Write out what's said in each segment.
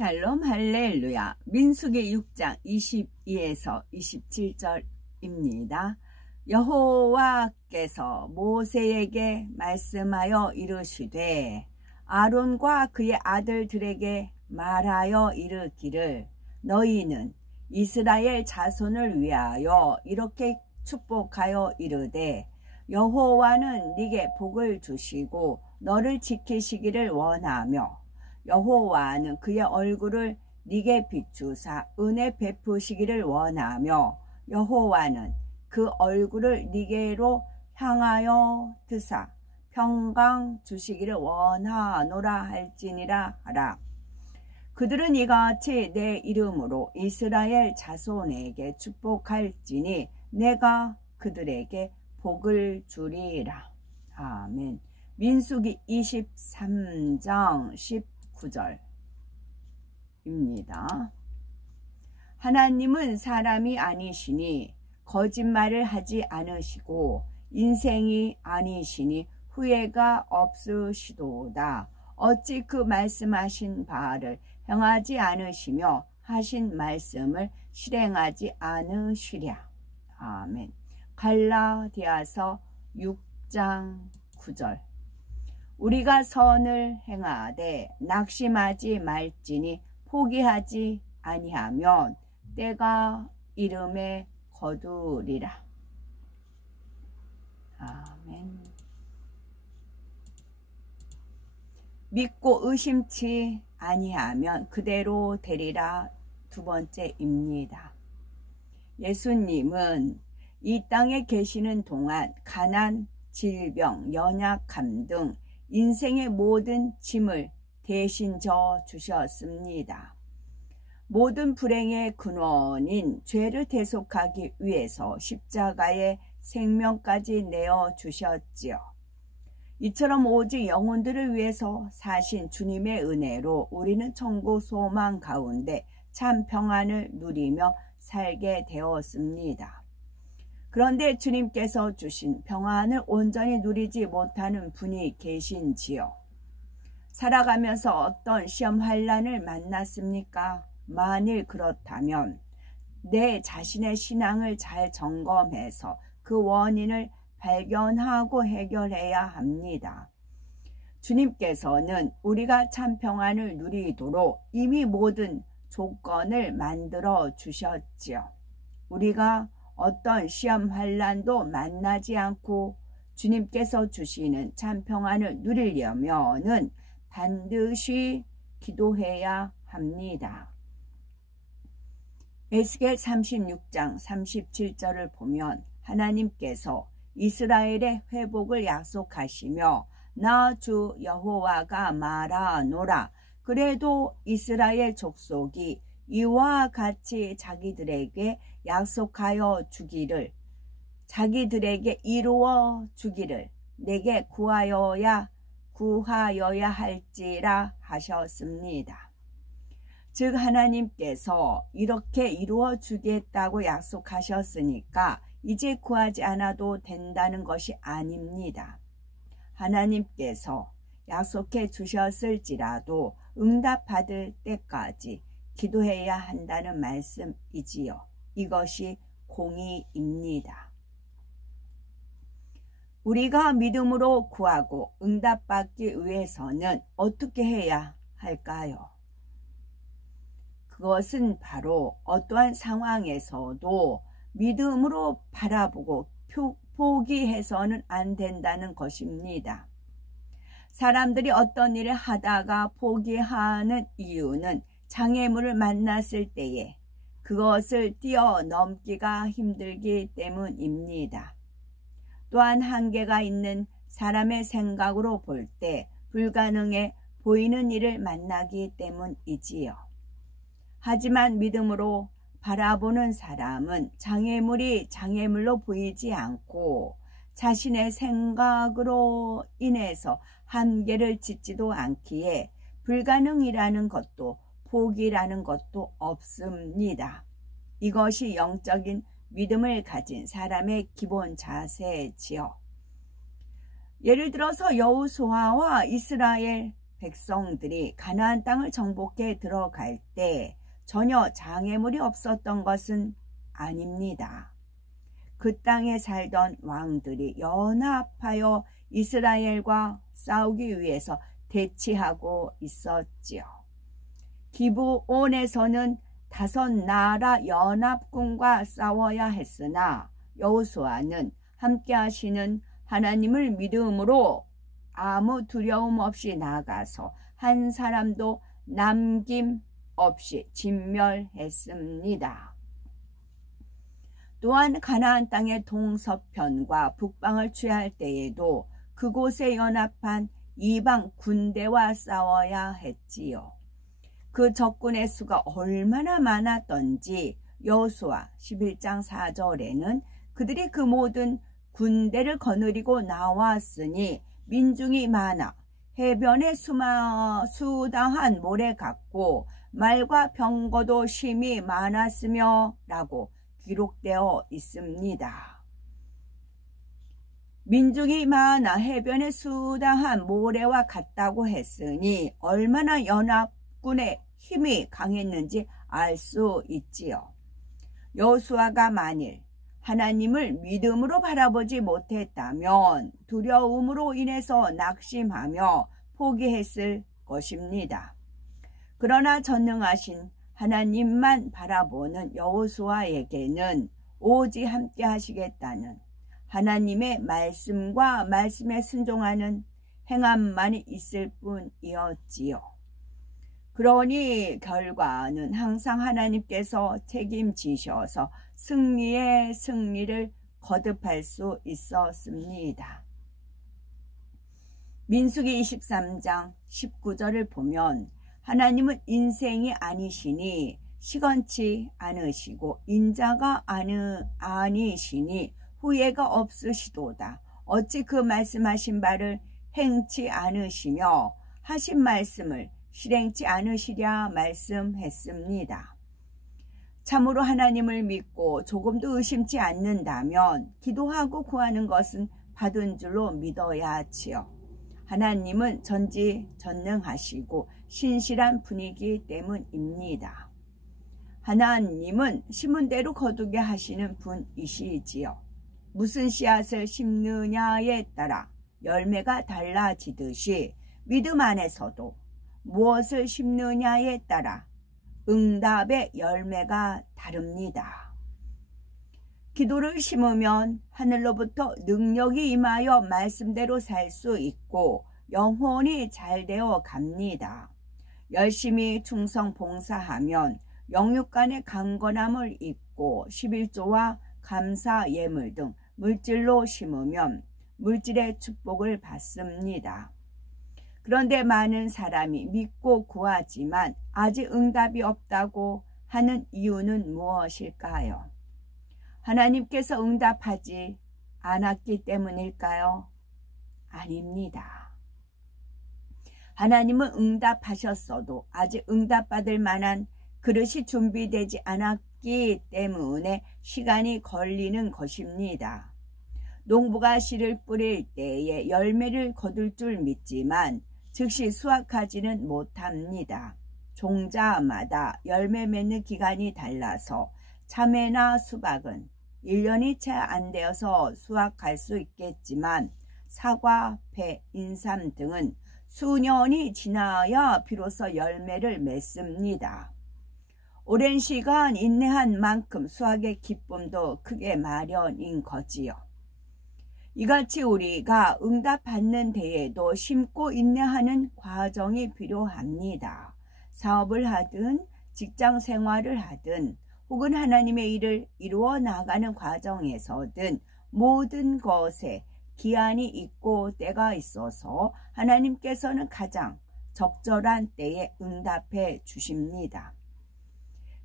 샬롬 할렐루야. 민수기 6장 22에서 27절입니다. 여호와께서 모세에게 말씀하여 이르시되 아론과 그의 아들들에게 말하여 이르기를 너희는 이스라엘 자손을 위하여 이렇게 축복하여 이르되 여호와는 네게 복을 주시고 너를 지키시기를 원하며 여호와는 그의 얼굴을 네게 비추사 은혜 베푸시기를 원하며 여호와는 그 얼굴을 네게로 향하여 드사 평강 주시기를 원하노라 할지니라 하라. 그들은 이같이 내 이름으로 이스라엘 자손에게 축복할지니 내가 그들에게 복을 주리라. 아멘. 민수기 23장 19절입니다. 하나님은 사람이 아니시니 거짓말을 하지 않으시고 인생이 아니시니 후회가 없으시도다. 어찌 그 말씀하신 바를 행하지 않으시며 하신 말씀을 실행하지 않으시랴. 아멘. 갈라디아서 6장 9절. 우리가 선을 행하되 낙심하지 말지니 포기하지 아니하면 때가 이름에 거두리라. 아멘. 믿고 의심치 아니하면 그대로 되리라. 두 번째입니다. 예수님은 이 땅에 계시는 동안 가난, 질병, 연약함 등 인생의 모든 짐을 대신 져 주셨습니다. 모든 불행의 근원인 죄를 대속하기 위해서 십자가에 생명까지 내어 주셨지요. 이처럼 오직 영혼들을 위해서 사신 주님의 은혜로 우리는 천국 소망 가운데 참 평안을 누리며 살게 되었습니다. 그런데 주님께서 주신 평안을 온전히 누리지 못하는 분이 계신지요? 살아가면서 어떤 시험 환난을 만났습니까? 만일 그렇다면 내 자신의 신앙을 잘 점검해서 그 원인을 발견하고 해결해야 합니다. 주님께서는 우리가 참 평안을 누리도록 이미 모든 조건을 만들어 주셨지요. 우리가 어떤 시험 환난도 만나지 않고 주님께서 주시는 참 평안을 누리려면은 반드시 기도해야 합니다. 에스겔 36장 37절을 보면 하나님께서 이스라엘의 회복을 약속하시며 나 주 여호와가 말하노라. 그래도 이스라엘 족속이 이와 같이 자기들에게 약속하여 주기를, 자기들에게 이루어 주기를 내게 구하여야 할지라 하셨습니다. 즉 하나님께서 이렇게 이루어 주겠다고 약속하셨으니까 이제 구하지 않아도 된다는 것이 아닙니다. 하나님께서 약속해 주셨을지라도 응답받을 때까지 기도해야 한다는 말씀이지요. 이것이 공의입니다. 우리가 믿음으로 구하고 응답받기 위해서는 어떻게 해야 할까요? 그것은 바로 어떠한 상황에서도 믿음으로 바라보고 포기해서는 안 된다는 것입니다. 사람들이 어떤 일을 하다가 포기하는 이유는 장애물을 만났을 때에 그것을 뛰어넘기가 힘들기 때문입니다. 또한 한계가 있는 사람의 생각으로 볼 때 불가능해 보이는 일을 만나기 때문이지요. 하지만 믿음으로 바라보는 사람은 장애물이 장애물로 보이지 않고 자신의 생각으로 인해서 한계를 짓지도 않기에 불가능이라는 것도 포기라는 것도 없습니다. 이것이 영적인 믿음을 가진 사람의 기본 자세지요. 예를 들어서 여호수아와 이스라엘 백성들이 가나안 땅을 정복해 들어갈 때 전혀 장애물이 없었던 것은 아닙니다. 그 땅에 살던 왕들이 연합하여 이스라엘과 싸우기 위해서 대치하고 있었지요. 기브온에서는 5나라 연합군과 싸워야 했으나 여호수아는 함께 하시는 하나님을 믿음으로 아무 두려움 없이 나가서 한 사람도 남김없이 진멸했습니다. 또한 가나안 땅의 동서편과 북방을 취할 때에도 그곳에 연합한 이방 군대와 싸워야 했지요. 그 적군의 수가 얼마나 많았던지 여호수아 11장 4절에는 그들이 그 모든 군대를 거느리고 나왔으니 민중이 많아 해변에 수다한 모래 같고 말과 병거도 심히 많았으며 라고 기록되어 있습니다. 민중이 많아 해변에 수다한 모래와 같다고 했으니 얼마나 연합군의 힘이 강했는지 알 수 있지요. 여호수아가 만일 하나님을 믿음으로 바라보지 못했다면 두려움으로 인해서 낙심하며 포기했을 것입니다. 그러나 전능하신 하나님만 바라보는 여호수아에게는 오직 함께 하시겠다는 하나님의 말씀과 말씀에 순종하는 행함만이 있을 뿐이었지요. 그러니 결과는 항상 하나님께서 책임지셔서 승리의 승리를 거듭할 수 있었습니다. 민수기 23장 19절을 보면 하나님은 인생이 아니시니 시건치 않으시고 인자가 아니시니 후회가 없으시도다. 어찌 그 말씀하신 바를 행치 않으시며 하신 말씀을 실행치 않으시랴 말씀했습니다. 참으로 하나님을 믿고 조금도 의심치 않는다면 기도하고 구하는 것은 받은 줄로 믿어야 하지요. 하나님은 전지전능하시고 신실한 분이기 때문입니다. 하나님은 심은 대로 거두게 하시는 분이시지요. 무슨 씨앗을 심느냐에 따라 열매가 달라지듯이 믿음 안에서도 무엇을 심느냐에 따라 응답의 열매가 다릅니다. 기도를 심으면 하늘로부터 능력이 임하여 말씀대로 살 수 있고 영혼이 잘 되어 갑니다. 열심히 충성 봉사하면 영육간의 강건함을 입고 11조와 감사 예물 등 물질로 심으면 물질의 축복을 받습니다. 그런데 많은 사람이 믿고 구하지만 아직 응답이 없다고 하는 이유는 무엇일까요? 하나님께서 응답하지 않았기 때문일까요? 아닙니다. 하나님은 응답하셨어도 아직 응답받을 만한 그릇이 준비되지 않았기 때문에 시간이 걸리는 것입니다. 농부가 씨를 뿌릴 때에 열매를 거둘 줄 믿지만 즉시 수확하지는 못합니다. 종자마다 열매 맺는 기간이 달라서 참외나 수박은 1년이 채 안 되어서 수확할 수 있겠지만 사과, 배, 인삼 등은 수년이 지나야 비로소 열매를 맺습니다. 오랜 시간 인내한 만큼 수확의 기쁨도 크게 마련인 거지요. 이같이 우리가 응답받는 데에도 심고 인내하는 과정이 필요합니다. 사업을 하든 직장 생활을 하든 혹은 하나님의 일을 이루어 나가는 과정에서든 모든 것에 기한이 있고 때가 있어서 하나님께서는 가장 적절한 때에 응답해 주십니다.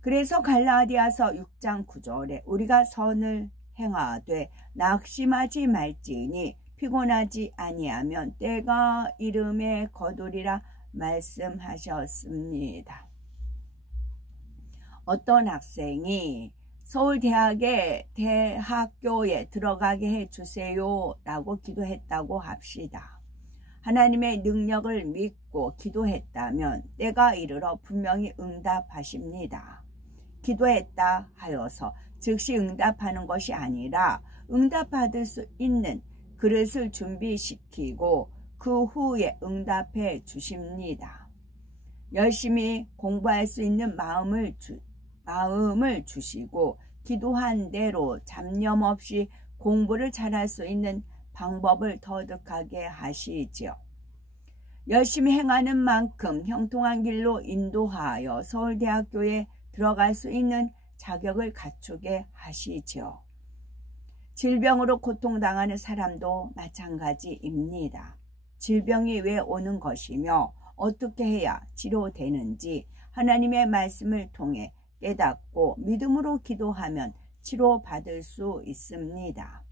그래서 갈라디아서 6장 9절에 우리가 선을 행하되 낙심하지 말지니 피곤하지 아니하면 때가 이름에 거두리라 말씀하셨습니다. 어떤 학생이 서울대학의 대학교에 들어가게 해주세요 라고 기도했다고 합시다. 하나님의 능력을 믿고 기도했다면 때가 이르러 분명히 응답하십니다. 기도했다 하여서 즉시 응답하는 것이 아니라 응답받을 수 있는 그릇을 준비시키고 그 후에 응답해 주십니다. 열심히 공부할 수 있는 마음을 주시고 기도한 대로 잡념 없이 공부를 잘할 수 있는 방법을 터득하게 하시지요. 열심히 행하는 만큼 형통한 길로 인도하여 서울대학교에 들어갈 수 있는 자격을 갖추게 하시지요. 질병으로 고통당하는 사람도 마찬가지입니다. 질병이 왜 오는 것이며 어떻게 해야 치료되는지 하나님의 말씀을 통해 깨닫고 믿음으로 기도하면 치료받을 수 있습니다.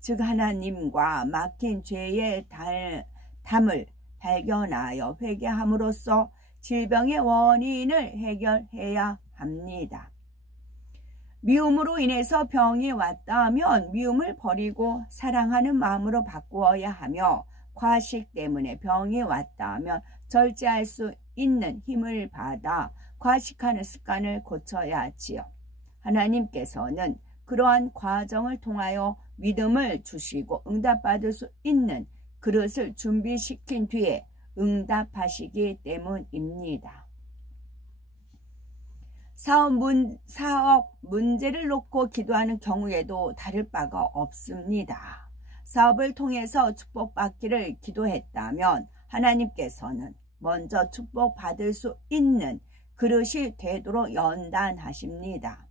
즉 하나님과 막힌 죄의 담을 발견하여 회개함으로써 질병의 원인을 해결해야 합니다. 미움으로 인해서 병이 왔다면 미움을 버리고 사랑하는 마음으로 바꾸어야 하며 과식 때문에 병이 왔다면 절제할 수 있는 힘을 받아 과식하는 습관을 고쳐야 하지요. 하나님께서는 그러한 과정을 통하여 믿음을 주시고 응답받을 수 있는 그릇을 준비시킨 뒤에 응답하시기 때문입니다. 사업 문제를 놓고 기도하는 경우에도 다를 바가 없습니다. 사업을 통해서 축복받기를 기도했다면 하나님께서는 먼저 축복받을 수 있는 그릇이 되도록 연단하십니다.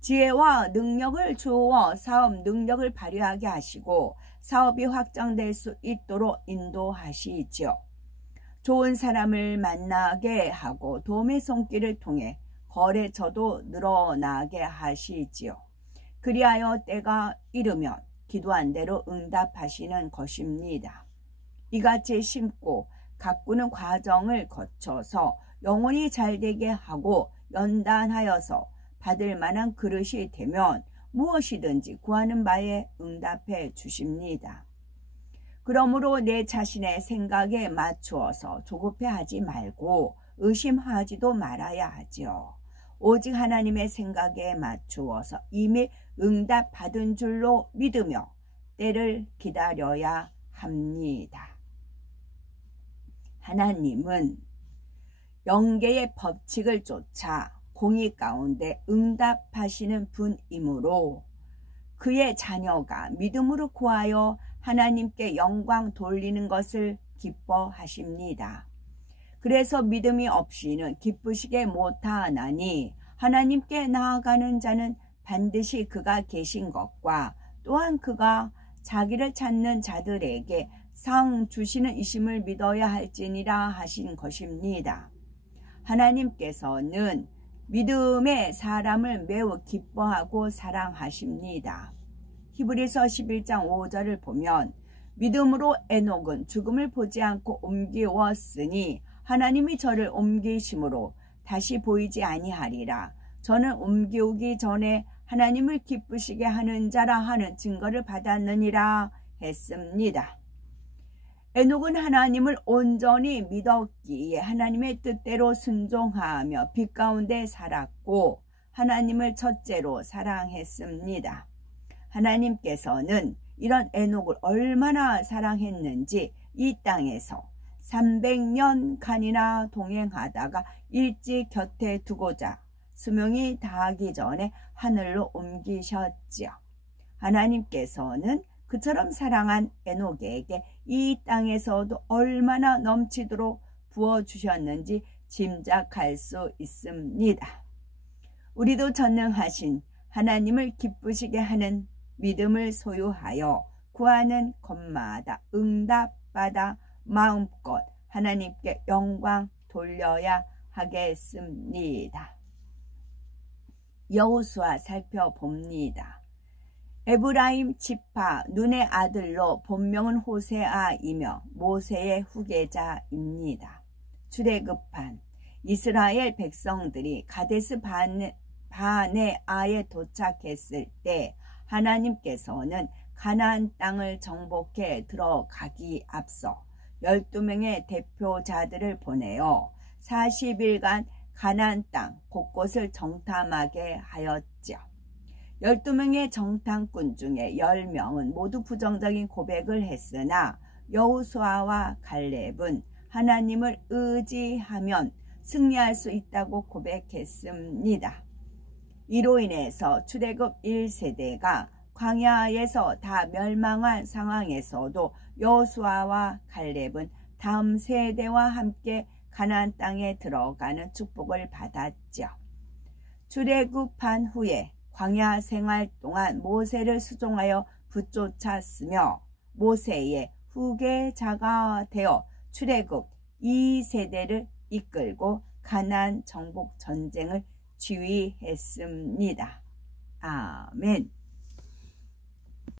지혜와 능력을 주어 사업 능력을 발휘하게 하시고 사업이 확장될 수 있도록 인도하시지요. 좋은 사람을 만나게 하고 도움의 손길을 통해 거래처도 늘어나게 하시지요. 그리하여 때가 이르면 기도한 대로 응답하시는 것입니다. 이같이 심고 가꾸는 과정을 거쳐서 영혼이 잘되게 하고 연단하여서 받을 만한 그릇이 되면 무엇이든지 구하는 바에 응답해 주십니다. 그러므로 내 자신의 생각에 맞추어서 조급해하지 말고 의심하지도 말아야 하지요. 오직 하나님의 생각에 맞추어서 이미 응답받은 줄로 믿으며 때를 기다려야 합니다. 하나님은 영계의 법칙을 쫓아 공의 가운데 응답하시는 분이므로 그의 자녀가 믿음으로 구하여 하나님께 영광 돌리는 것을 기뻐하십니다. 그래서 믿음이 없이는 기쁘시게 못하나니 하나님께 나아가는 자는 반드시 그가 계신 것과 또한 그가 자기를 찾는 자들에게 상 주시는 이심을 믿어야 할지니라 하신 것입니다. 하나님께서는 믿음의 사람을 매우 기뻐하고 사랑하십니다. 히브리서 11장 5절을 보면 믿음으로 에녹은 죽음을 보지 않고 옮기웠으니 하나님이 저를 옮기심으로 다시 보이지 아니하리라. 저는 옮기우기 전에 하나님을 기쁘시게 하는 자라 하는 증거를 받았느니라 했습니다. 에녹은 하나님을 온전히 믿었기에 하나님의 뜻대로 순종하며 빛 가운데 살았고 하나님을 첫째로 사랑했습니다. 하나님께서는 이런 에녹을 얼마나 사랑했는지 이 땅에서 300년간이나 동행하다가 일찍 곁에 두고자 수명이 다하기 전에 하늘로 옮기셨지요. 하나님께서는 그처럼 사랑한 에녹에게 이 땅에서도 얼마나 넘치도록 부어주셨는지 짐작할 수 있습니다. 우리도 전능하신 하나님을 기쁘시게 하는 믿음을 소유하여 구하는 것마다 응답받아 마음껏 하나님께 영광 돌려야 하겠습니다. 여호수아 살펴봅니다. 에브라임 지파 눈의 아들로 본명은 호세아이며 모세의 후계자입니다. 출애굽한 이스라엘 백성들이 가데스 바네아에 도착했을 때 하나님께서는 가나안 땅을 정복해 들어가기 앞서 12명의 대표자들을 보내어 40일간 가나안 땅 곳곳을 정탐하게 하였지요. 12명의 정탐꾼 중에 10명은 모두 부정적인 고백을 했으나 여호수아와 갈렙은 하나님을 의지하면 승리할 수 있다고 고백했습니다. 이로 인해서 출애굽 1세대가 광야에서 다 멸망한 상황에서도 여호수아와 갈렙은 다음 세대와 함께 가나안 땅에 들어가는 축복을 받았죠. 출애굽한 후에 광야 생활 동안 모세를 수종하여 붙쫓았으며 모세의 후계자가 되어 출애굽 2세대를 이끌고 가나안 정복 전쟁을 지휘했습니다. 아멘.